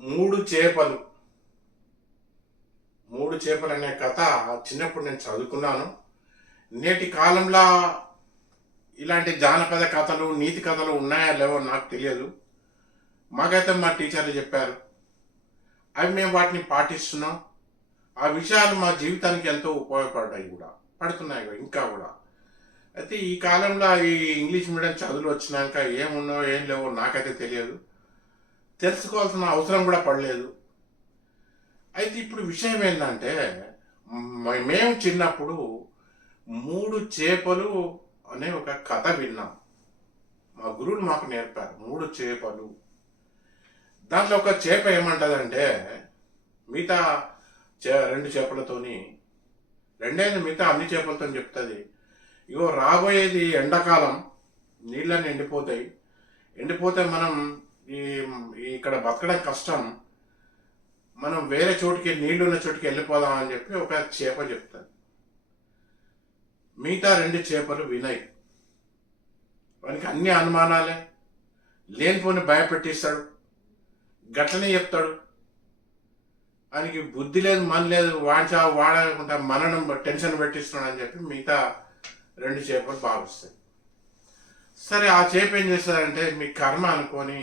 మూడు చేపలు మూడు చేపలు అనే కథ చిన్నప్పుడు నేను చదువుకున్నాను. నేటి కాలంలో ఇలాంటి జానపద కథలు నీతి కథలు ఉన్నాయా లేవో నాకు తెలియదు. మాకైతే మా టీచర్లు చెప్పారు, అవి మేము వాటిని పాటిస్తున్నాం. ఆ విషయాలు మా జీవితానికి ఎంతో ఉపయోగపడ్డాయి కూడా, పడుతున్నాయి కూడా, ఇంకా కూడా. అయితే ఈ కాలంలో ఈ ఇంగ్లీష్ మీడియం చదువులు వచ్చినాక ఏమున్నాయో ఏం లేవో నాకైతే తెలియదు, తెలుసుకోవాల్సిన అవసరం కూడా పడలేదు. అయితే ఇప్పుడు విషయం ఏంటంటే, మేము చిన్నప్పుడు మూడు చేపలు అనే ఒక కథ విన్నాం. మా గురువులు మాకు నేర్పారు మూడు చేపలు. దాంట్లో ఒక చేప ఏమంటదంటే, మిగతా రెండు చేపలతోని రెండైంది మిగతా అన్ని చేపలతో చెప్తుంది, ఇగో రాబోయేది ఎండాకాలం, నీళ్ళని ఎండిపోతాయి, ఎండిపోతే మనం ఈ ఇక్కడ బతకడం కష్టం, మనం వేరే చోటుకి నీళ్లున్న చోటుకి వెళ్ళిపోదాం అని చెప్పి ఒక చేప చెప్తాడు. మిగతా రెండు చేపలు వినయ్, వానికి అన్ని అనుమానాలే, లేనిపోని భయపెట్టిస్తాడు, గట్లనే చెప్తాడు. ఆయనకి బుద్ధి లేదు, మన లేదు, వాడకుండా మననం టెన్షన్ పెట్టిస్తున్నాడు అని చెప్పి మిగతా రెండు చేపలు భావిస్తాయి. సరే, ఆ చేప ఏం చేస్తాడంటే, మీ కర్మ అనుకొని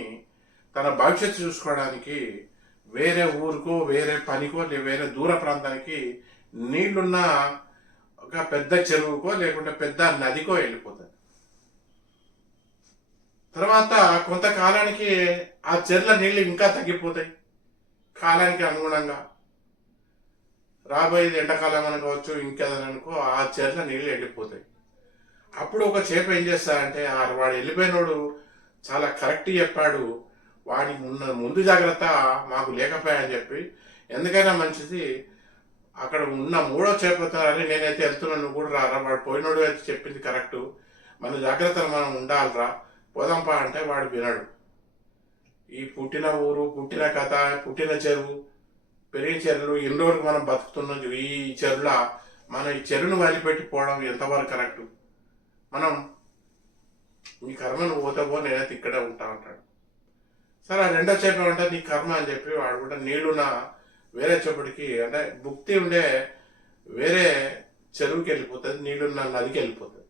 తన భవిష్యత్తు చూసుకోవడానికి వేరే ఊరుకో, వేరే పనికో, వేరే దూర ప్రాంతానికి నీళ్లున్న ఒక పెద్ద చెరువుకో లేకుంటే పెద్ద నదికో వెళ్ళిపోతాడు. తర్వాత కొంతకాలానికి ఆ చెర్ల నీళ్లు ఇంకా తగ్గిపోతాయి. కాలానికి అనుగుణంగా రాబోయేది ఎండాకాలం అనుకోవచ్చు, ఇంకేదని అనుకో, ఆ చెర్ల నీళ్లు వెళ్ళిపోతాయి. అప్పుడు ఒక చేప ఏం చేస్తాడంటే, వాడు వెళ్ళిపోయినోడు చాలా కరెక్ట్ చెప్పాడు, వాడికి ముందు జాగ్రత్త మాకు లేకపోయాయని చెప్పి, ఎందుకైనా మంచిది అక్కడ ఉన్న మూడో చేపతో, అని నేనైతే వెళ్తున్నాను, నువ్వు కూడా రారా, వాడు పోయినోడు అయితే చెప్పింది కరెక్టు, మన జాగ్రత్తలు మనం ఉండాలిరా, పోదాంపా అంటే వాడు వినడు. ఈ పుట్టిన ఊరు, పుట్టిన కథ, పుట్టిన చెరువు, పెరిగిన చెరువులు, ఎన్ని రోజులకు మనం బతుకుతున్నాం ఈ చెరువుల, మనం ఈ చెరువును వదిలిపెట్టి పోవడం ఎంతవరకు కరెక్టు, మనం నీ కర్మ నువ్వు పోతావో, నేనైతే ఇక్కడే ఉంటా అంటాడు. సరే, ఆ రెండో చేప అంటే నీ కర్మ అని చెప్పి వాడు కూడా నీళ్లున్న వేరే చేపటికి, అంటే భుక్తి ఉండే వేరే చెరువుకి వెళ్ళిపోతుంది, నీళ్లున్న నదికి వెళ్ళిపోతుంది.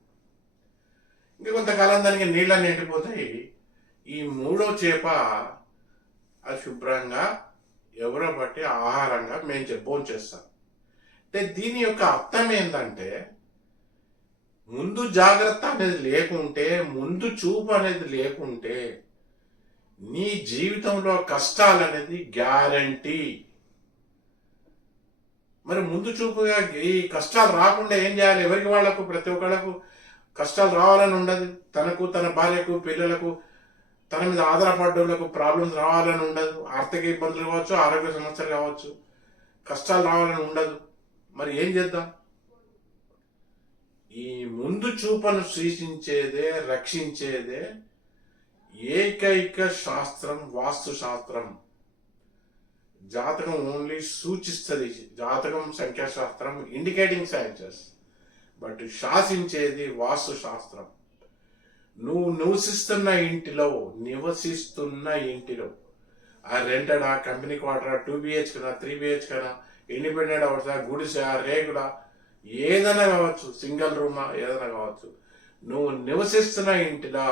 ఇంకా కొంతకాలం దానికి నీళ్ళని ఎండిపోతాయి. ఈ మూడో చేప అశుభ్రంగా ఎవరో బట్టి ఆహారంగా మేము భోంచేస్తాం. అంటే దీని యొక్క అర్థం ఏంటంటే, ముందు జాగ్రత్త అనేది లేకుంటే, ముందు చూపు అనేది లేకుంటే, నీ జీవితంలో కష్టాలు అనేది గ్యారంటీ. మరి ముందు చూపుగా ఈ కష్టాలు రాకుండా ఏం చేయాలి? ఎవరికి వాళ్లకు, ప్రతి ఒక్కళ్ళకు కష్టాలు రావాలని ఉండదు. తనకు, తన భార్యకు, పిల్లలకు, తన మీద ఆధారపడ్డోళ్లకు ప్రాబ్లమ్స్ రావాలని ఉండదు. ఆర్థిక ఇబ్బందులు కావచ్చు, ఆరోగ్య సమస్యలు కావచ్చు, కష్టాలు రావాలని ఉండదు. మరి ఏం చేద్దాం? ఈ ముందు చూపను సూచించేదే, రక్షించేదే ఏకైక శాస్త్రం వాస్తు శాస్త్రం. జాతకం ఓన్లీ సూచిస్తుంది, జాతకం సంఖ్యాశాస్త్రం ఇండికేటింగ్ సైన్సెస్, బట్ శాసించేది వాస్తు శాస్త్రం. నువ్వు నివసిస్తున్న ఇంటిలో ఆ రెంటెడ్, ఆ కంపెనీ క్వార్టర్, 2 BH కన్నా, 3 BH కన్నా, ఇండిపెండెంట్ హౌస్, గుడిసె, రేగుల, ఏదైనా కావచ్చు, సింగిల్ రూమా, ఏదైనా కావచ్చు, నువ్వు నివసిస్తున్న ఇంటిలో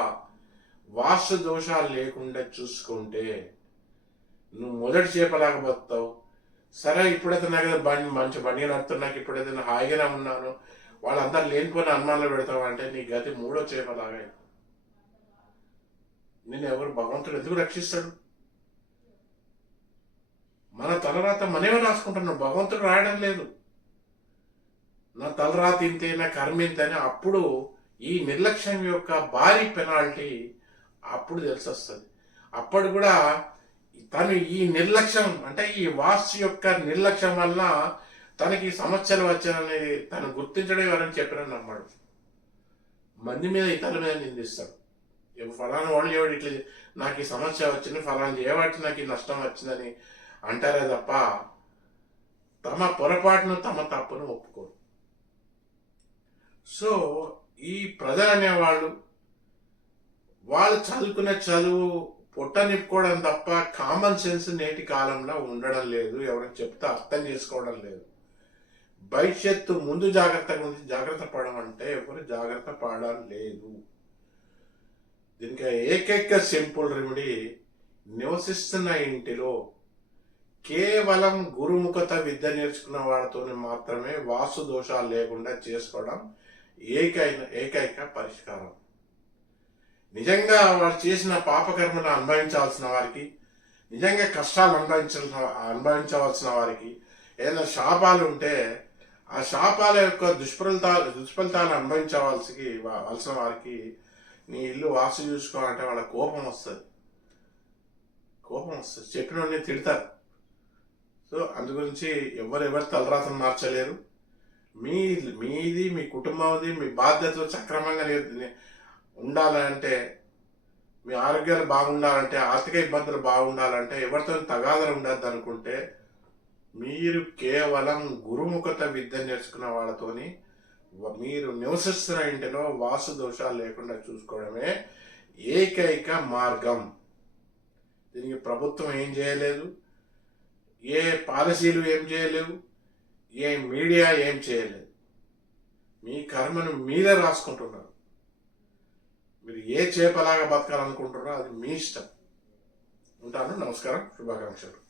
వాస్తు దోషాలు లేకుండా చూసుకుంటే నువ్వు మొదటి చేపలాగా బతుకుతావు. సరే, ఇప్పుడైతే నాకు మంచి బండిగా నడుతున్నా, నాకు ఇప్పుడైతే నేను హాయిగానే ఉన్నాను, వాళ్ళందరూ లేనిపోయిన అనుమానాలు పెడతావు అంటే నీ గతి మూడో చేపలాగా. నేను ఎవరు, భగవంతుడు ఎందుకు రక్షిస్తాడు? మన తలరాత మనమే రాసుకుంటున్నాం, భగవంతుడు రాయడం లేదు. నా తలరాత ఇంతే, నా కర్మ ఇంతని. అప్పుడు ఈ నిర్లక్ష్యం యొక్క భారీ పెనాల్టీ అప్పుడు తెలిసి వస్తుంది. అప్పుడు కూడా తను ఈ నిర్లక్ష్యం, అంటే ఈ వాస్తు యొక్క నిర్లక్ష్యం వల్ల తనకి సమస్యలు వచ్చానని తను గుర్తించడం ఎవరని చెప్పిన నమ్మాడు. మంది మీద, ఇతరుల మీద నిందిస్తాడు. ఫలానా వాళ్ళు ఎవడు ఇట్లా నాకు ఈ సమస్య వచ్చింది, ఫలానా ఏవాటి నాకు ఈ నష్టం వచ్చిందని అంటారే తప్ప తమ పొరపాటును, తమ తప్పును ఒప్పుకోరు. సో ఈ ప్రజలు అనేవాళ్ళు, వాళ్ళు చదువుకునే చదువు పొట్ట నింపుకోవడం తప్ప కామన్ సెన్స్ నేటి కాలంలో ఉండడం లేదు. ఎవరికి చెప్తే అర్థం చేసుకోవడం లేదు. భవిష్యత్తు ముందు జాగ్రత్త గురించి జాగ్రత్త పడమంటే ఎవరు జాగ్రత్త పడడం లేదు. దీనికి ఏకైక సింపుల్ రెమెడీ, నివసిస్తున్న ఇంటిలో కేవలం గురుముఖత విద్య నేర్చుకున్న వాళ్ళతో మాత్రమే వాస్తు దోషాలు లేకుండా చేసుకోవడం ఏకైక పరిష్కారం. నిజంగా వాడు చేసిన పాపకర్మను అనుభవించాల్సిన వారికి, నిజంగా కష్టాలు అనుభవించవలసిన వారికి, ఏదైనా శాపాలు ఉంటే ఆ శాపాల యొక్క దుష్ఫలితాలు అనుభవించవలసిన వారికి నీ ఇల్లు వాస్తు చూసుకోవాలంటే వాళ్ళ కోపం వస్తుంది. చెప్పిన తిడతారు. సో అందుగురించి ఎవరెవరు తలరాతను మార్చలేరు. మీది మీ కుటుంబంది మీ బాధ్యతలు సక్రమంగా ఉండాలంటే, మీ ఆరోగ్యాలు బాగుండాలంటే, ఆర్థిక ఇబ్బందులు బాగుండాలంటే, ఎవరితో తగాదలు ఉండద్దు అనుకుంటే మీరు కేవలం గురుముఖత విద్య నేర్చుకున్న వాళ్ళతోని మీరు నివసిస్తున్న ఇంటిలో వాస్తు దోషాలు లేకుండా చూసుకోవడమే ఏకైక మార్గం. దీనికి ప్రభుత్వం ఏం చేయలేదు, ఏ పాలసీలు ఏం చేయలేవు, ఏ మీడియా ఏం చేయలేదు. మీ కర్మను మీరే రాసుకుంటున్నారు. మీరు ఏ చేపలాగా బతకాలనుకుంటున్నారో అది మీ ఇష్టం. ఉంటాను. నమస్కారం. శుభాకాంక్షలు.